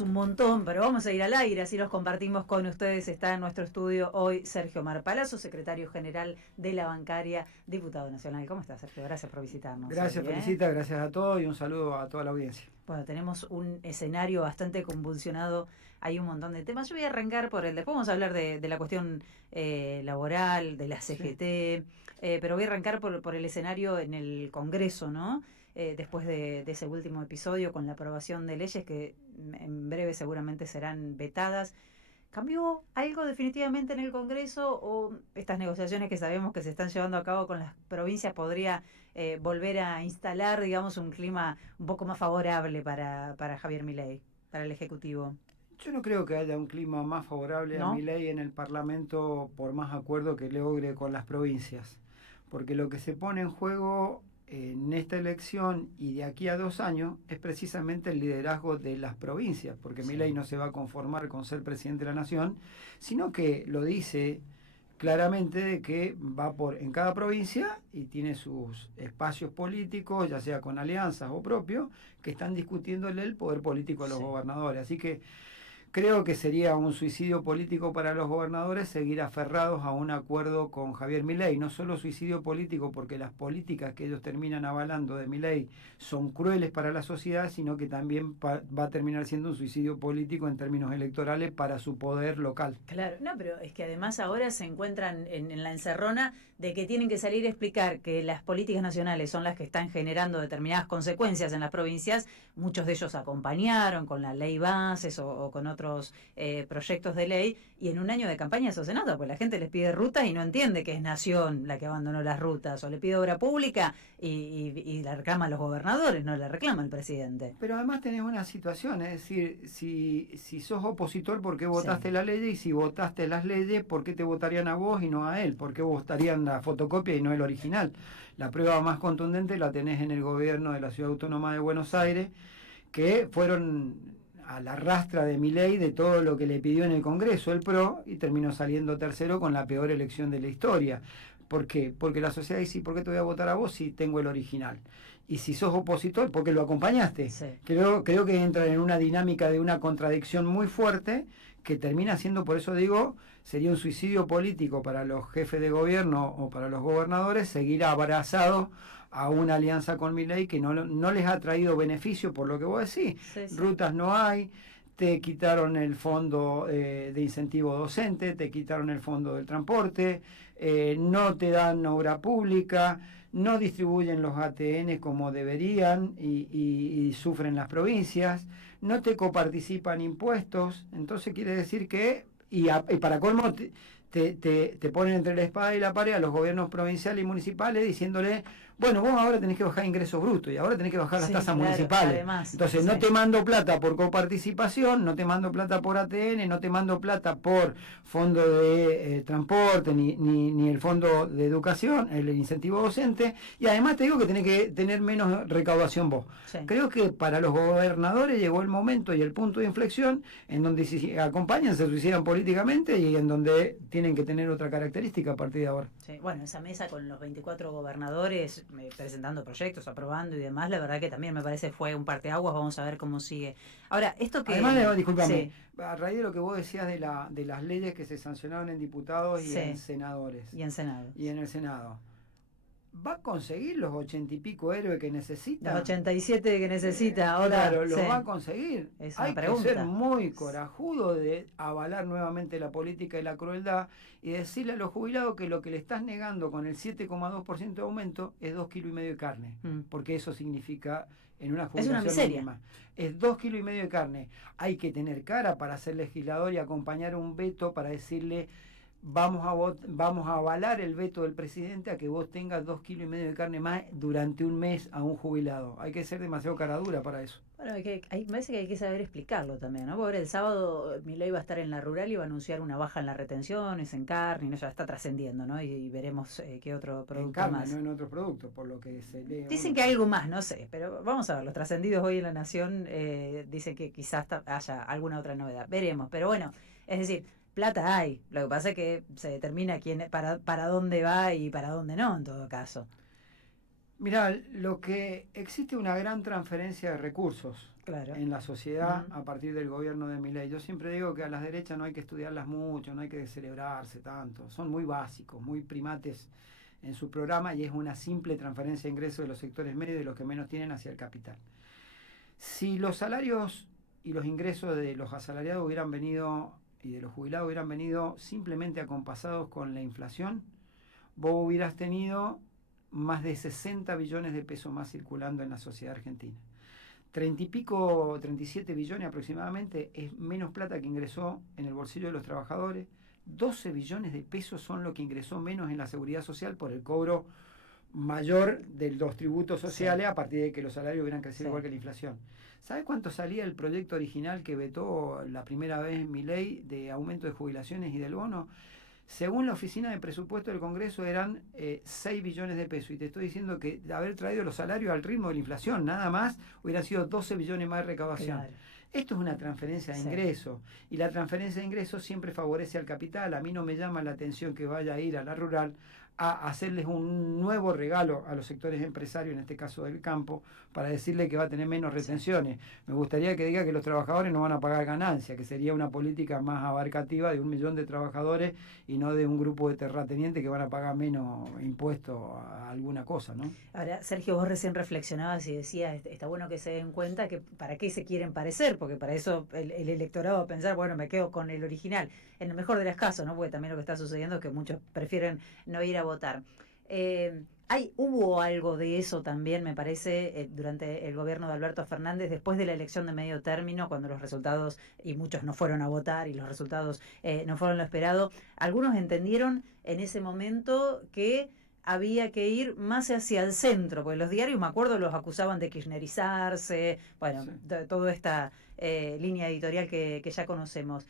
Un montón, pero vamos a ir al aire, así los compartimos con ustedes. Está en nuestro estudio hoy Sergio Omar Palazzo, secretario general de la bancaria, diputado nacional. ¿Cómo estás, Sergio? Gracias por visitarnos. Gracias, hoy, Felicita, gracias a todos y un saludo a toda la audiencia. Bueno, tenemos un escenario bastante convulsionado, hay un montón de temas. Yo voy a arrancar por después vamos a hablar de la cuestión laboral, de la CGT, pero voy a arrancar por el escenario en el Congreso, ¿no? Después de ese último episodio con la aprobación de leyes que en breve seguramente serán vetadas. ¿Cambió algo definitivamente en el Congreso o estas negociaciones que sabemos que se están llevando a cabo con las provincias podría volver a instalar, digamos, un clima un poco más favorable para Javier Milei, para el Ejecutivo? Yo no creo que haya un clima más favorable ¿No? a Milei en el Parlamento por más acuerdo que logre con las provincias, porque lo que se pone en juego en esta elección y de aquí a 2 años es precisamente el liderazgo de las provincias, porque Sí. Milei no se va a conformar con ser presidente de la nación, sino que lo dice claramente de que va por en cada provincia y tiene sus espacios políticos, ya sea con alianzas o propios, que están discutiéndole el poder político a los Sí. gobernadores. Así que creo que sería un suicidio político para los gobernadores seguir aferrados a un acuerdo con Javier Milei. No solo suicidio político porque las políticas que ellos terminan avalando de Milei son crueles para la sociedad, sino que también va a terminar siendo un suicidio político en términos electorales para su poder local. Claro, no, pero es que además ahora se encuentran en la encerrona de que tienen que salir a explicar que las políticas nacionales son las que están generando determinadas consecuencias en las provincias. Muchos de ellos acompañaron con la ley bases o con otros proyectos de ley, y en un año de campaña eso se nota, pues la gente les pide rutas y no entiende que es Nación la que abandonó las rutas, o le pide obra pública y la reclaman los gobernadores, no la reclama el presidente. Pero además tenés una situación, es decir, si sos opositor, ¿por qué votaste Sí. la ley? Y si votaste las leyes, ¿por qué te votarían a vos y no a él? ¿Por qué votarían la fotocopia y no el original? La prueba más contundente la tenés en el gobierno de la Ciudad Autónoma de Buenos Aires, que fueron a la rastra de Milei de todo lo que le pidió en el Congreso el PRO y terminó saliendo tercero con la peor elección de la historia. ¿Por qué? Porque la sociedad dice, ¿por qué te voy a votar a vos si tengo el original? Y si sos opositor, porque lo acompañaste. Sí. Creo que entran en una dinámica de una contradicción muy fuerte que termina siendo, por eso digo, sería un suicidio político para los jefes de gobierno o para los gobernadores seguir abrazados a una alianza con Milei que no les ha traído beneficio, por lo que vos decís. Sí, sí. Rutas no hay, te quitaron el fondo de incentivo docente, te quitaron el fondo del transporte, no te dan obra pública, no distribuyen los ATN como deberían y sufren las provincias, no te coparticipan impuestos, entonces quiere decir que, y para colmo, te ponen entre la espada y la pared a los gobiernos provinciales y municipales diciéndole, bueno, vos ahora tenés que bajar ingresos brutos y ahora tenés que bajar las tasas municipales. Además, Entonces sí. no te mando plata por coparticipación, no te mando plata por ATN, no te mando plata por fondo de transporte, ni el fondo de educación, el incentivo docente, y además te digo que tenés que tener menos recaudación vos. Sí. Creo que para los gobernadores llegó el momento y el punto de inflexión en donde si acompañan, se suicidan políticamente y en donde tienen que tener otra característica a partir de ahora. Sí, bueno, esa mesa con los 24 gobernadores presentando proyectos, aprobando y demás, la verdad que también me parece fue un parteaguas, vamos a ver cómo sigue. Ahora, esto que... Además, discúlpame, sí. a raíz de lo que vos decías de las leyes que se sancionaron en diputados y Sí. en senadores. Y en Senado. Y en el Senado. ¿Va a conseguir los 80 y pico héroes que necesita? Los 87 que necesita ahora. Claro, los sí. va a conseguir. Es una Hay pregunta. que ser muy corajudo de avalar nuevamente la política y la crueldad y decirle a los jubilados que lo que le estás negando con el 7,2% de aumento es 2,5 kilos de carne. Porque eso significa en una jubilación es una miseria. mínima. Es 2,5 kilos de carne. Hay que tener cara para ser legislador y acompañar un veto para decirle... Vamos a avalar el veto del presidente a que vos tengas 2,5 kilos de carne más durante un mes a un jubilado. Hay que ser demasiado caradura para eso. Bueno, me parece que hay que saber explicarlo también, ¿no? Porque el sábado Milei va a estar en la rural y va a anunciar una baja en las retenciones, en carne, y no, ya está trascendiendo, ¿no? Y veremos qué otro producto en carne, más. no en otros productos, por lo que se lee. Dicen que hay algo más, no sé, pero vamos a ver, los trascendidos hoy en La Nación dicen que quizás haya alguna otra novedad. Veremos, pero bueno, es decir... Plata hay, lo que pasa es que se determina para dónde va y para dónde no, en todo caso. Mirá, lo que existe una gran transferencia de recursos. claro. en la sociedad a partir del gobierno de Milei. Yo siempre digo que a las derechas no hay que estudiarlas mucho, no hay que celebrarse tanto. Son muy básicos, muy primates en su programa y es una simple transferencia de ingresos de los sectores medios y de los que menos tienen hacia el capital. Si los salarios y los ingresos de los asalariados hubieran venido y de los jubilados hubieran venido simplemente acompasados con la inflación, vos hubieras tenido más de 60 billones de pesos más circulando en la sociedad argentina. 30 y pico, 37 billones aproximadamente es menos plata que ingresó en el bolsillo de los trabajadores. 12 billones de pesos son lo que ingresó menos en la seguridad social por el cobro mayor de los tributos sociales a partir de que los salarios hubieran crecido igual que la inflación. ¿Sabe cuánto salía el proyecto original que vetó la primera vez Milei de aumento de jubilaciones y del bono? Según la Oficina de Presupuesto del Congreso eran 6 billones de pesos. Y te estoy diciendo que de haber traído los salarios al ritmo de la inflación, nada más, hubieran sido 12 billones más de recaudación. Claro. Esto es una transferencia de ingresos. Y la transferencia de ingresos siempre favorece al capital. A mí no me llama la atención que vaya a ir a la rural a hacerles un nuevo regalo a los sectores empresarios, en este caso del campo, para decirle que va a tener menos retenciones. Me gustaría que diga que los trabajadores no van a pagar ganancias, que sería una política más abarcativa de 1 millón de trabajadores y no de un grupo de terratenientes que van a pagar menos impuestos a alguna cosa, ¿no? Ahora, Sergio, vos recién reflexionabas y decías, está bueno que se den cuenta que para qué se quieren parecer, porque para eso el electorado va a pensar, bueno, me quedo con el original. En el mejor de los casos, ¿no? Porque también lo que está sucediendo es que muchos prefieren no ir a votar. Hubo algo de eso también, me parece, durante el gobierno de Alberto Fernández, después de la elección de medio término, cuando los resultados, y muchos no fueron a votar y los resultados no fueron lo esperado. Algunos entendieron en ese momento que había que ir más hacia el centro, porque los diarios, me acuerdo, los acusaban de kirchnerizarse, bueno, toda esta línea editorial que ya conocemos.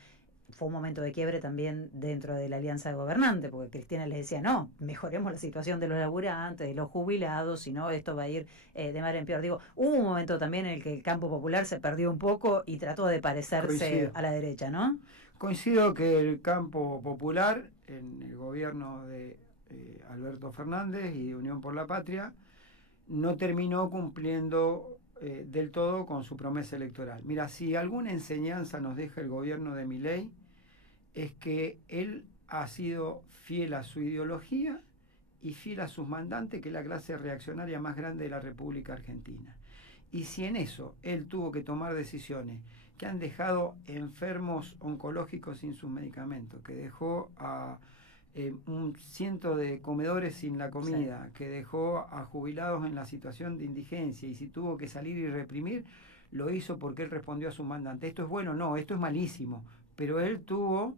Fue un momento de quiebre también dentro de la alianza de gobernante, porque Cristina les decía, no, mejoremos la situación de los laburantes, de los jubilados, si no, esto va a ir de mal en peor. Digo, hubo un momento también en el que el campo popular se perdió un poco y trató de parecerse a la derecha, ¿no? Coincido que el campo popular, en el gobierno de Alberto Fernández y de Unión por la Patria, no terminó cumpliendo del todo con su promesa electoral. Mira, si alguna enseñanza nos deja el gobierno de Milei, es que él ha sido fiel a su ideología y fiel a sus mandantes, que es la clase reaccionaria más grande de la República Argentina. Y si en eso él tuvo que tomar decisiones que han dejado enfermos oncológicos sin sus medicamentos, que dejó a un ciento de comedores sin la comida, que dejó a jubilados en la situación de indigencia, y si tuvo que salir y reprimir, lo hizo porque él respondió a su mandante. ¿Esto es bueno? No, esto es malísimo, pero él tuvo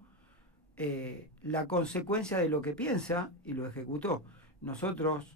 la consecuencia de lo que piensa y lo ejecutó. Nosotros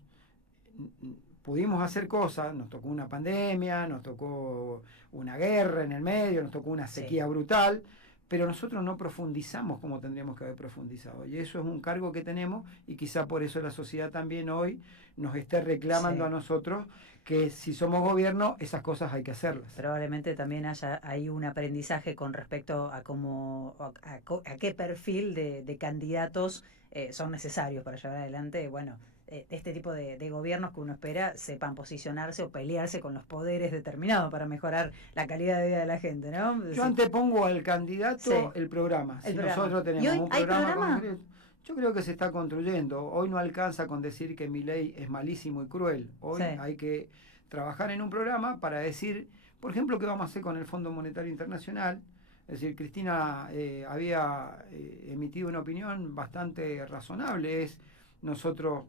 pudimos hacer cosas, nos tocó una pandemia, nos tocó una guerra en el medio, nos tocó una sequía brutal, pero nosotros no profundizamos como tendríamos que haber profundizado. Y eso es un cargo que tenemos, y quizá por eso la sociedad también hoy nos esté reclamando a nosotros que si somos gobierno, esas cosas hay que hacerlas. Probablemente también hay un aprendizaje con respecto a a qué perfil de candidatos son necesarios para llevar adelante, bueno, este tipo de gobiernos que uno espera sepan posicionarse o pelearse con los poderes determinados para mejorar la calidad de vida de la gente, ¿no? Yo antepongo al candidato el programa. Si nosotros tenemos un programa concreto, yo creo que se está construyendo. Hoy no alcanza con decir que Milei es malísimo y cruel. Hoy hay que trabajar en un programa para decir, por ejemplo, qué vamos a hacer con el Fondo Monetario Internacional. Es decir, Cristina había emitido una opinión bastante razonable. Es, nosotros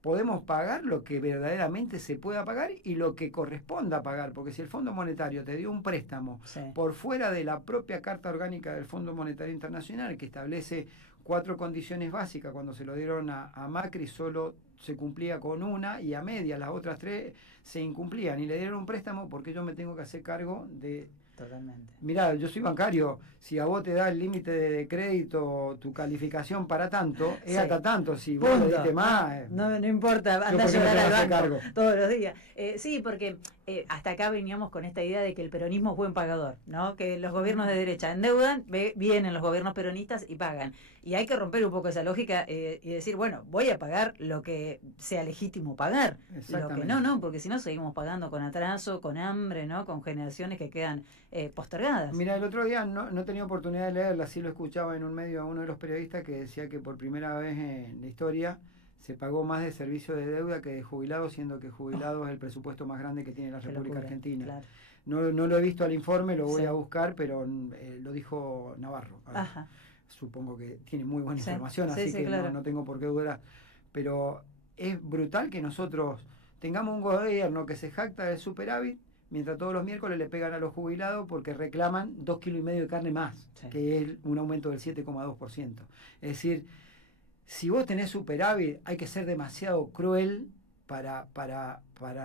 podemos pagar lo que verdaderamente se pueda pagar y lo que corresponda pagar, porque si el Fondo Monetario te dio un préstamo por fuera de la propia Carta Orgánica del Fondo Monetario Internacional, que establece 4 condiciones básicas, cuando se lo dieron a Macri solo se cumplía con una, y a media las otras 3 se incumplían, y le dieron un préstamo porque yo me tengo que hacer cargo de... Totalmente. Mirá, yo soy bancario, si a vos te da el límite de crédito, tu calificación para tanto, es hasta tanto, si vos le diste más... No importa, anda a llorar al banco todos los días. Sí, porque hasta acá veníamos con esta idea de que el peronismo es buen pagador, ¿no? Que los gobiernos de derecha endeudan, vienen los gobiernos peronistas y pagan. Y hay que romper un poco esa lógica y decir, bueno, voy a pagar lo que sea legítimo pagar. Lo que no, porque si no seguimos pagando con atraso, con hambre, ¿no? Con generaciones que quedan postergadas. Mira, el otro día no tenía oportunidad de leerla, sí lo escuchaba en un medio a uno de los periodistas que decía que por primera vez en la historia se pagó más de servicio de deuda que de jubilados, siendo que jubilados es el presupuesto más grande que tiene la República Argentina. Claro. No lo he visto al informe, lo voy a buscar, pero lo dijo Navarro. Ajá. Supongo que tiene muy buena información, así que claro. no tengo por qué dudar. Pero es brutal que nosotros tengamos un gobierno que se jacta del superávit, mientras todos los miércoles le pegan a los jubilados porque reclaman 2,5 kilos de carne más, que es un aumento del 7,2%. Es decir, si vos tenés superávit, hay que ser demasiado cruel para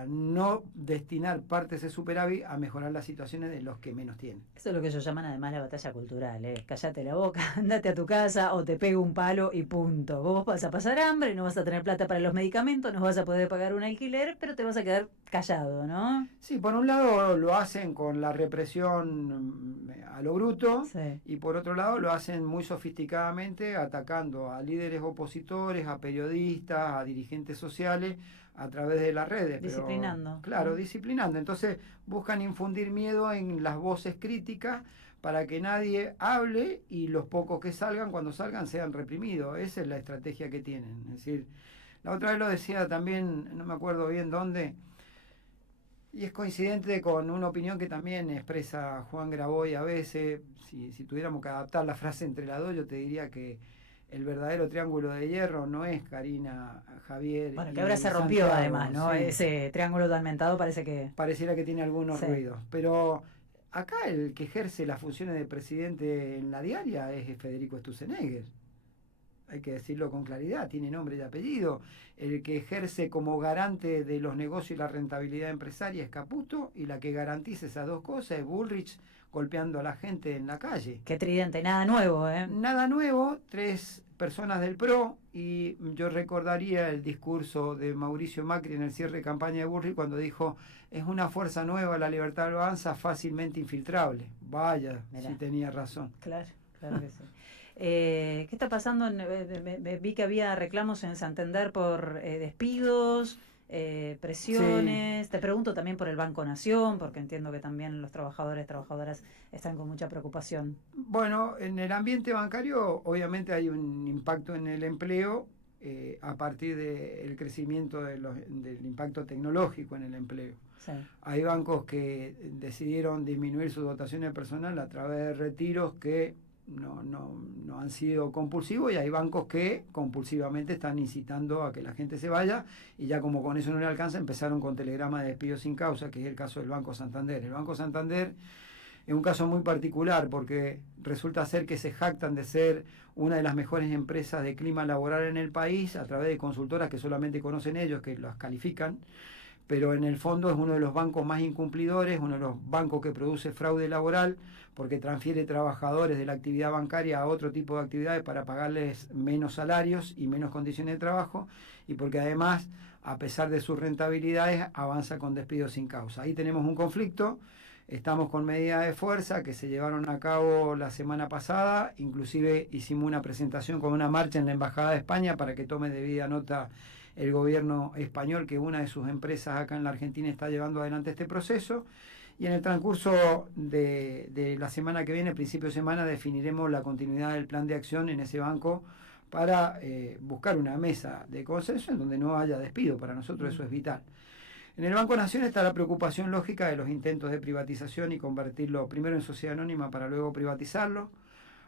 no destinar parte de ese superávit a mejorar las situaciones de los que menos tienen. Eso es lo que ellos llaman además la batalla cultural, Cállate la boca, andate a tu casa o te pego un palo y punto. Vos vas a pasar hambre, no vas a tener plata para los medicamentos, no vas a poder pagar un alquiler, pero te vas a quedar callado, ¿no? Sí, por un lado lo hacen con la represión a lo bruto, y por otro lado lo hacen muy sofisticadamente atacando a líderes opositores, a periodistas, a dirigentes sociales, a través de las redes. Disciplinando. Pero, claro, disciplinando. Entonces buscan infundir miedo en las voces críticas para que nadie hable y los pocos que salgan, cuando salgan, sean reprimidos. Esa es la estrategia que tienen. Es decir, la otra vez lo decía también, no me acuerdo bien dónde, y es coincidente con una opinión que también expresa Juan Graboy a veces. Si tuviéramos que adaptar la frase entre las dos, yo te diría que el verdadero triángulo de hierro no es Karina, Javier. Bueno, que ahora se rompió Santiago, además, ¿no? Sí. Ese triángulo almentado parece que... Pareciera que tiene algunos ruidos. Pero acá el que ejerce las funciones de presidente en la diaria es Federico Sturzenegger. Hay que decirlo con claridad, tiene nombre y apellido. El que ejerce como garante de los negocios y la rentabilidad empresaria es Caputo, y la que garantiza esas dos cosas es Bullrich, golpeando a la gente en la calle. Qué tridente, nada nuevo, ¿eh? Nada nuevo, 3 personas del PRO, y yo recordaría el discurso de Mauricio Macri en el cierre de campaña de Bullrich cuando dijo: es una fuerza nueva, la Libertad Avanza, fácilmente infiltrable. Vaya, si tenía razón. Claro que sí. ¿Qué está pasando? Vi que había reclamos en Santander por despidos, presiones. Sí. Te pregunto también por el Banco Nación, porque entiendo que también los trabajadoras están con mucha preocupación. Bueno, en el ambiente bancario obviamente hay un impacto en el empleo a partir del crecimiento del impacto tecnológico en el empleo. Sí. Hay bancos que decidieron disminuir su dotación de personal a través de retiros que no han sido compulsivos, y hay bancos que compulsivamente están incitando a que la gente se vaya, y ya como con eso no le alcanza, empezaron con telegramas de despido sin causa, que es el caso del Banco Santander. El Banco Santander es un caso muy particular porque resulta ser que se jactan de ser una de las mejores empresas de clima laboral en el país a través de consultoras que solamente conocen ellos, que las califican, pero en el fondo es uno de los bancos más incumplidores, uno de los bancos que produce fraude laboral, porque transfiere trabajadores de la actividad bancaria a otro tipo de actividades para pagarles menos salarios y menos condiciones de trabajo, y porque además, a pesar de sus rentabilidades, avanza con despidos sin causa. Ahí tenemos un conflicto. Estamos con medidas de fuerza que se llevaron a cabo la semana pasada, inclusive hicimos una presentación con una marcha en la Embajada de España para que tome debida nota el gobierno español, que una de sus empresas acá en la Argentina está llevando adelante este proceso, y en el transcurso de la semana que viene, principio de semana, definiremos la continuidad del plan de acción en ese banco para buscar una mesa de consenso en donde no haya despido. Para nosotros eso es vital. En el Banco Nación está la preocupación lógica de los intentos de privatización y convertirlo primero en sociedad anónima para luego privatizarlo.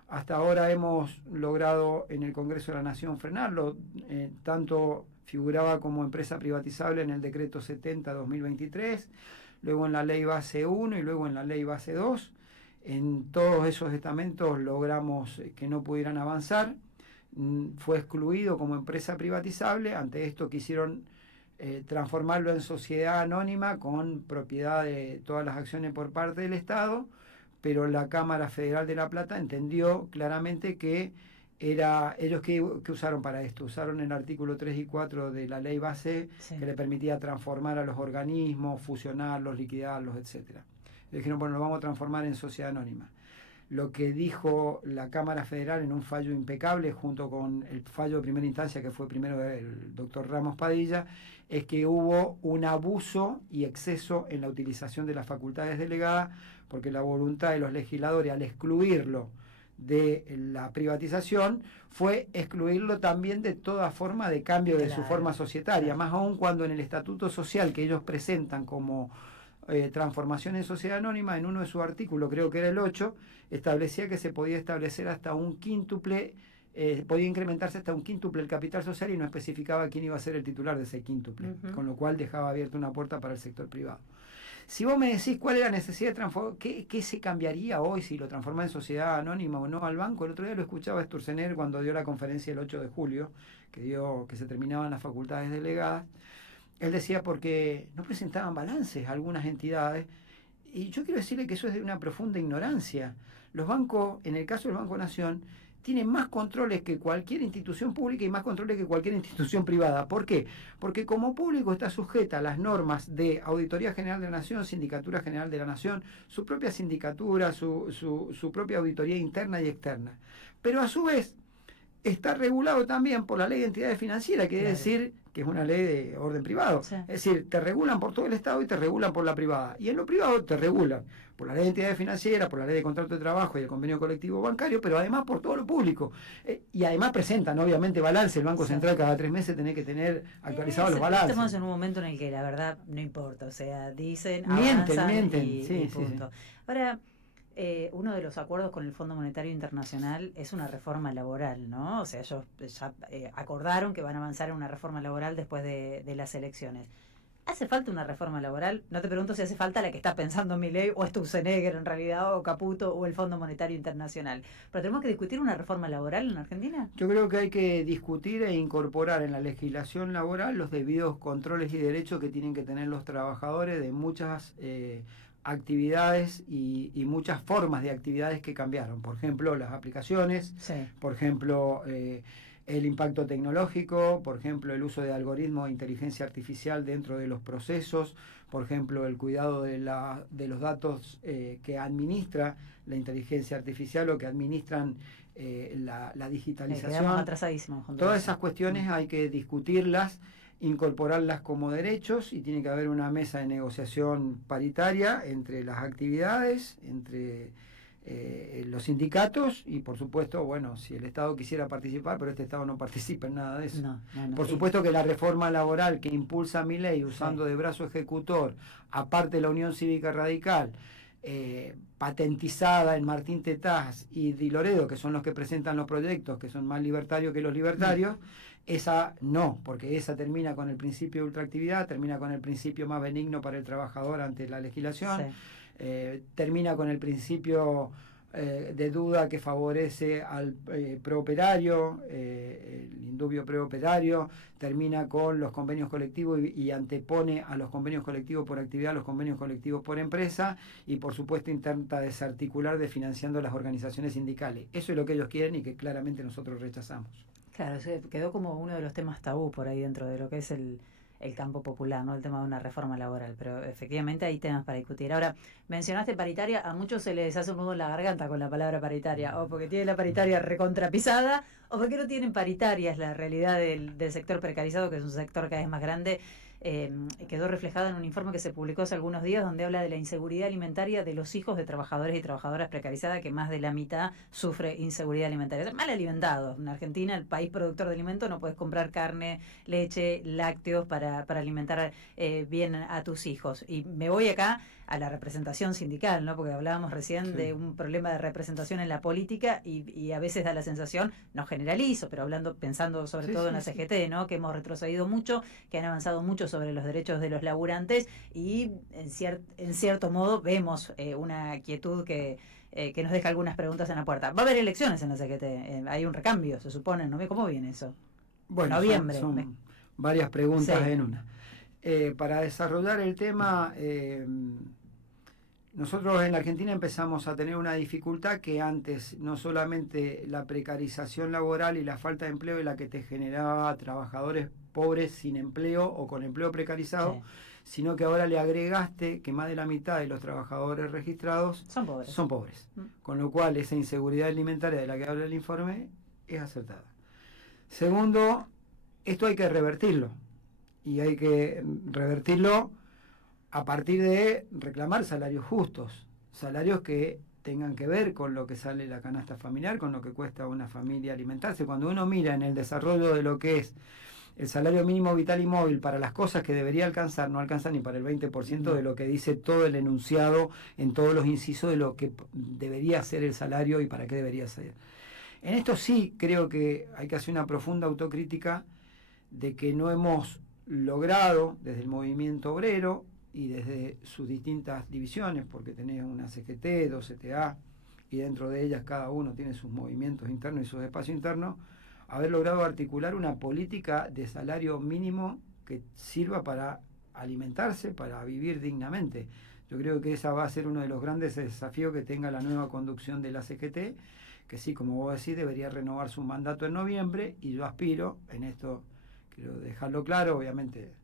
Hasta ahora hemos logrado en el Congreso de la Nación frenarlo, tanto figuraba como empresa privatizable en el decreto 70-2023, luego en la ley base 1 y luego en la ley base 2. En todos esos estamentos logramos que no pudieran avanzar. Fue excluido como empresa privatizable. Ante esto quisieron transformarlo en sociedad anónima con propiedad de todas las acciones por parte del Estado, pero la Cámara Federal de La Plata entendió claramente que era ellos que usaron para esto. Usaron el artículo 3 y 4 de la ley base, Sí. que le permitía transformar a los organismos, fusionarlos, liquidarlos, etcétera. Le dijeron, bueno, lo vamos a transformar en sociedad anónima. Lo que dijo la Cámara Federal en un fallo impecable, junto con el fallo de primera instancia, que fue primero del doctor Ramos Padilla, es que hubo un abuso y exceso en la utilización de las facultades delegadas, porque la voluntad de los legisladores al excluirlo de la privatización fue excluirlo también de toda forma de cambio de su forma societaria, más aún cuando en el estatuto social que ellos presentan como transformación en sociedad anónima, en uno de sus artículos, creo que era el 8, establecía que se podía establecer hasta un quíntuple, podía incrementarse hasta un quíntuple el capital social y no especificaba quién iba a ser el titular de ese quíntuple, con lo cual dejaba abierta una puerta para el sector privado. Si vos me decís cuál es la necesidad de transformar, ¿qué se cambiaría hoy si lo transformás en sociedad anónima o no al banco? El otro día lo escuchaba Sturzenegger cuando dio la conferencia el 8 de julio, que se terminaban las facultades delegadas. Él decía porque no presentaban balances algunas entidades, y yo quiero decirle que eso es de una profunda ignorancia. Los bancos, en el caso del Banco Nación, tienen más controles que cualquier institución pública y más controles que cualquier institución privada. ¿Por qué? Porque como público está sujeta a las normas de Auditoría General de la Nación, Sindicatura General de la Nación, su propia sindicatura, su propia auditoría interna y externa. Pero a su vez está regulado también por la Ley de Entidades Financieras, que es decir, que es una ley de orden privado. Sí. Es decir, te regulan por todo el Estado y te regulan por la privada. Y en lo privado te regulan por la Ley de Entidades Financieras, por la Ley de Contrato de Trabajo y el Convenio Colectivo Bancario, pero además por todo lo público. Y además presentan, obviamente, balance. El Banco Central cada 3 meses tiene que tener actualizados los balances. Estamos en un momento en el que la verdad no importa. O sea, dicen, mienten. Y punto. Ahora, uno de los acuerdos con el Fondo Monetario Internacional es una reforma laboral, ¿no? O sea, ellos ya acordaron que van a avanzar en una reforma laboral después de las elecciones. ¿Hace falta una reforma laboral? No te pregunto si hace falta la que está pensando Milei o Sturzenegger en realidad, o Caputo o el Fondo Monetario Internacional. ¿Pero tenemos que discutir una reforma laboral en Argentina? Yo creo que hay que discutir e incorporar en la legislación laboral los debidos controles y derechos que tienen que tener los trabajadores de muchas actividades y muchas formas de actividades que cambiaron. Por ejemplo, las aplicaciones, por ejemplo, el impacto tecnológico, por ejemplo, el uso de algoritmos de inteligencia artificial dentro de los procesos, por ejemplo, el cuidado de los datos que administra la inteligencia artificial o que administran la digitalización. Atrasadísimos. Todas esas cuestiones hay que discutirlas, incorporarlas como derechos, y tiene que haber una mesa de negociación paritaria entre las actividades, entre los sindicatos y, por supuesto, bueno, si el Estado quisiera participar, pero este Estado no participa en nada de eso. No. Por supuesto que la reforma laboral que impulsa Milei usando de brazo ejecutor, aparte de la Unión Cívica Radical, patentizada en Martín Tetaz y Di Loredo, que son los que presentan los proyectos, que son más libertarios que los libertarios, esa no, porque esa termina con el principio de ultraactividad, termina con el principio más benigno para el trabajador ante la legislación, termina con el principio de duda que favorece al preoperario, el indubio preoperario, termina con los convenios colectivos y antepone a los convenios colectivos por actividad, los convenios colectivos por empresa, y por supuesto intenta desarticular desfinanciando las organizaciones sindicales. Eso es lo que ellos quieren y que claramente nosotros rechazamos. Claro, quedó como uno de los temas tabú por ahí dentro de lo que es el campo popular, ¿no? El tema de una reforma laboral, pero efectivamente hay temas para discutir. Ahora, mencionaste paritaria, a muchos se les hace un nudo en la garganta con la palabra paritaria, o porque tiene la paritaria recontrapisada, o porque no tienen paritaria. Es la realidad del sector precarizado, que es un sector cada vez más grande. Quedó reflejado en un informe que se publicó hace algunos días, donde habla de la inseguridad alimentaria de los hijos de trabajadores y trabajadoras precarizadas, que más de la mitad sufre inseguridad alimentaria. Mal alimentados. En Argentina, el país productor de alimentos, no puedes comprar carne, leche, lácteos para alimentar bien a tus hijos. Y me voy acá a la representación sindical, ¿no? Porque hablábamos recién de un problema de representación en la política y a veces da la sensación, no generalizo, pero pensando sobre todo en la CGT, ¿no? Que hemos retrocedido mucho, que han avanzado mucho sobre los derechos de los laburantes, y en cierto modo vemos una quietud que nos deja algunas preguntas en la puerta. Va a haber elecciones en la CGT, hay un recambio, se supone, ¿no? ¿Cómo viene eso? Bueno, noviembre. Son varias preguntas en una. Para desarrollar el tema, Nosotros en la Argentina empezamos a tener una dificultad que antes no solamente la precarización laboral y la falta de empleo es la que te generaba trabajadores pobres sin empleo o con empleo precarizado, sí, sino que ahora le agregaste que más de la mitad de los trabajadores registrados son pobres. Con lo cual esa inseguridad alimentaria de la que habla el informe es acertada. Segundo, esto hay que revertirlo, y hay que revertirlo a partir de reclamar salarios justos, salarios que tengan que ver con lo que sale la canasta familiar, con lo que cuesta a una familia alimentarse. Cuando uno mira en el desarrollo de lo que es el salario mínimo vital y móvil para las cosas que debería alcanzar, no alcanza ni para el 20% de lo que dice todo el enunciado en todos los incisos de lo que debería ser el salario y para qué debería ser. En esto sí creo que hay que hacer una profunda autocrítica de que no hemos logrado desde el movimiento obrero y desde sus distintas divisiones, porque tenés una CGT, dos CTA, y dentro de ellas cada uno tiene sus movimientos internos y sus espacios internos, haber logrado articular una política de salario mínimo que sirva para alimentarse, para vivir dignamente. Yo creo que esa va a ser uno de los grandes desafíos que tenga la nueva conducción de la CGT, que sí, como vos decís, debería renovar su mandato en noviembre, y yo aspiro, en esto quiero dejarlo claro, obviamente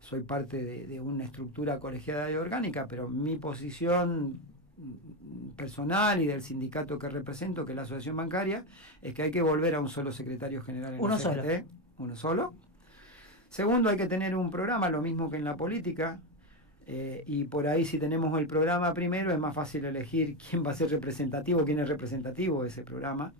soy parte de una estructura colegiada y orgánica, pero mi posición personal y del sindicato que represento, que es la Asociación Bancaria, es que hay que volver a un solo secretario general en la CGT, uno solo. Segundo, hay que tener un programa, lo mismo que en la política, y por ahí si tenemos el programa primero es más fácil elegir quién va a ser representativo, quién es representativo de ese programa.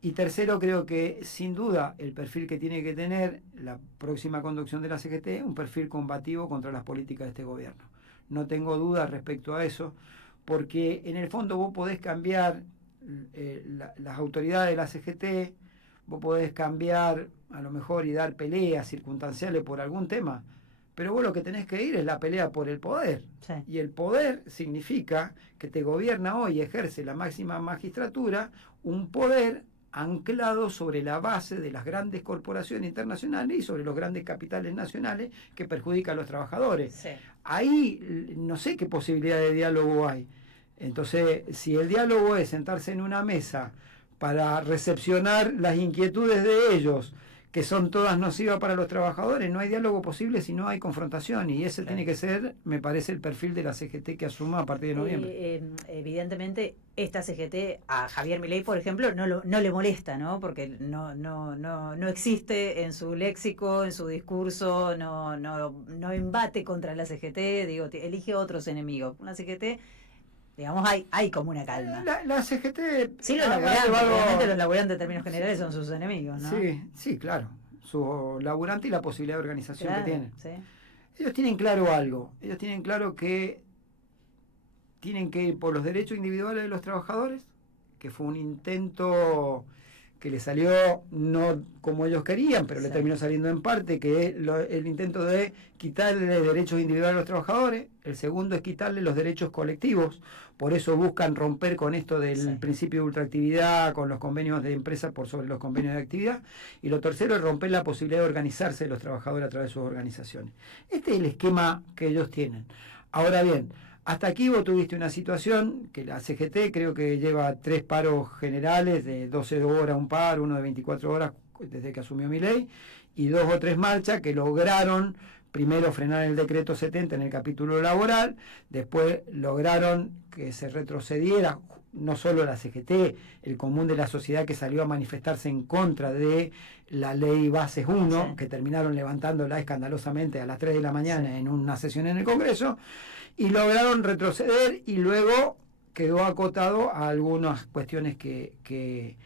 Y tercero, creo que sin duda el perfil que tiene que tener la próxima conducción de la CGT es un perfil combativo contra las políticas de este gobierno. No tengo dudas respecto a eso, porque en el fondo vos podés cambiar las autoridades de la CGT, vos podés cambiar a lo mejor y dar peleas circunstanciales por algún tema, pero vos lo que tenés que ir es la pelea por el poder. Sí. Y el poder significa que te gobierna hoy y ejerce la máxima magistratura, un poder anclado sobre la base de las grandes corporaciones internacionales y sobre los grandes capitales nacionales que perjudican a los trabajadores. Sí. Ahí no sé qué posibilidad de diálogo hay. Entonces, si el diálogo es sentarse en una mesa para recepcionar las inquietudes de ellos, que son todas nocivas para los trabajadores, no hay diálogo posible si no hay confrontación, y ese tiene que ser, me parece, el perfil de la CGT que asuma a partir de noviembre. Evidentemente, esta CGT a Javier Milei, por ejemplo, no le molesta, ¿no? Porque no existe en su léxico, en su discurso, no embate contra la CGT, digo, elige otros enemigos. Una CGT, digamos, hay como una calma. La CGT... Sí, los laburantes, obviamente los laburantes en términos generales son sus enemigos, ¿no? Sí, claro. Su laburante y la posibilidad de organización que tienen. Sí. Ellos tienen claro algo. Ellos tienen claro que tienen que ir por los derechos individuales de los trabajadores, que fue un intento que le salió no como ellos querían, pero le terminó saliendo en parte, que es el intento de quitarle derechos individuales a los trabajadores. El segundo es quitarle los derechos colectivos. Por eso buscan romper con esto del principio de ultraactividad, con los convenios de empresa por sobre los convenios de actividad. Y lo tercero es romper la posibilidad de organizarse de los trabajadores a través de sus organizaciones. Este es el esquema que ellos tienen. Ahora bien, hasta aquí vos tuviste una situación que la CGT creo que lleva 3 paros generales de 12 horas un paro, uno de 24 horas desde que asumió Milei, y 2 o 3 marchas que lograron primero frenar el decreto 70 en el capítulo laboral, después lograron que se retrocediera no solo la CGT, el común de la sociedad que salió a manifestarse en contra de la ley Bases 1, que terminaron levantándola escandalosamente a las 3 de la mañana en una sesión en el Congreso, y lograron retroceder, y luego quedó acotado a algunas cuestiones que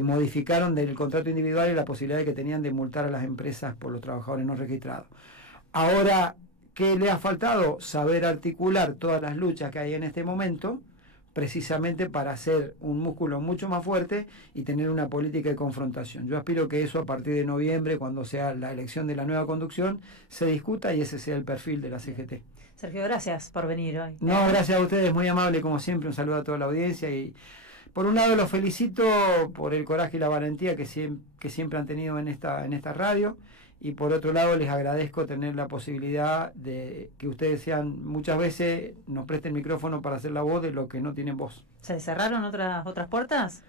modificaron del contrato individual y la posibilidad que tenían de multar a las empresas por los trabajadores no registrados. Ahora, ¿qué le ha faltado? Saber articular todas las luchas que hay en este momento, precisamente para hacer un músculo mucho más fuerte y tener una política de confrontación. Yo aspiro que eso a partir de noviembre, cuando sea la elección de la nueva conducción, se discuta y ese sea el perfil de la CGT. Sergio, gracias por venir hoy. No, gracias a ustedes, muy amable como siempre, un saludo a toda la audiencia, y por un lado los felicito por el coraje y la valentía que siempre han tenido en esta radio, y por otro lado les agradezco tener la posibilidad de que ustedes sean, muchas veces nos presten micrófono para hacer la voz de los que no tienen voz. ¿Se cerraron otras puertas?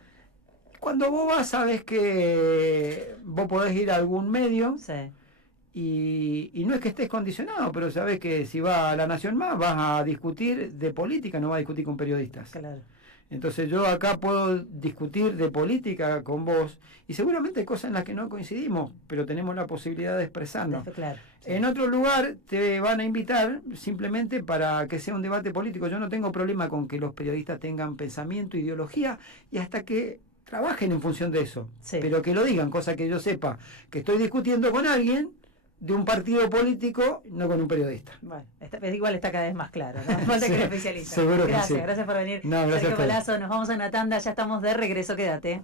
Cuando vos vas, sabés que vos podés ir a algún medio. Sí. Y no es que estés condicionado, pero sabés que si vas a La Nación Más vas a discutir de política, no vas a discutir con periodistas. Claro. Entonces yo acá puedo discutir de política con vos y seguramente hay cosas en las que no coincidimos, pero tenemos la posibilidad de expresarnos. Claro, sí. En otro lugar te van a invitar simplemente para que sea un debate político. Yo no tengo problema con que los periodistas tengan pensamiento, ideología y hasta que trabajen en función de eso. Sí. Pero que lo digan, cosa que yo sepa que estoy discutiendo con alguien de un partido político, no con un periodista. Bueno, igual está cada vez más claro, ¿no? Falta Sí, que lo especialice. seguro que Gracias, sí. gracias por venir. No, gracias Sergio a ustedes. Palazzo, nos vamos a una tanda, ya estamos de regreso, quédate.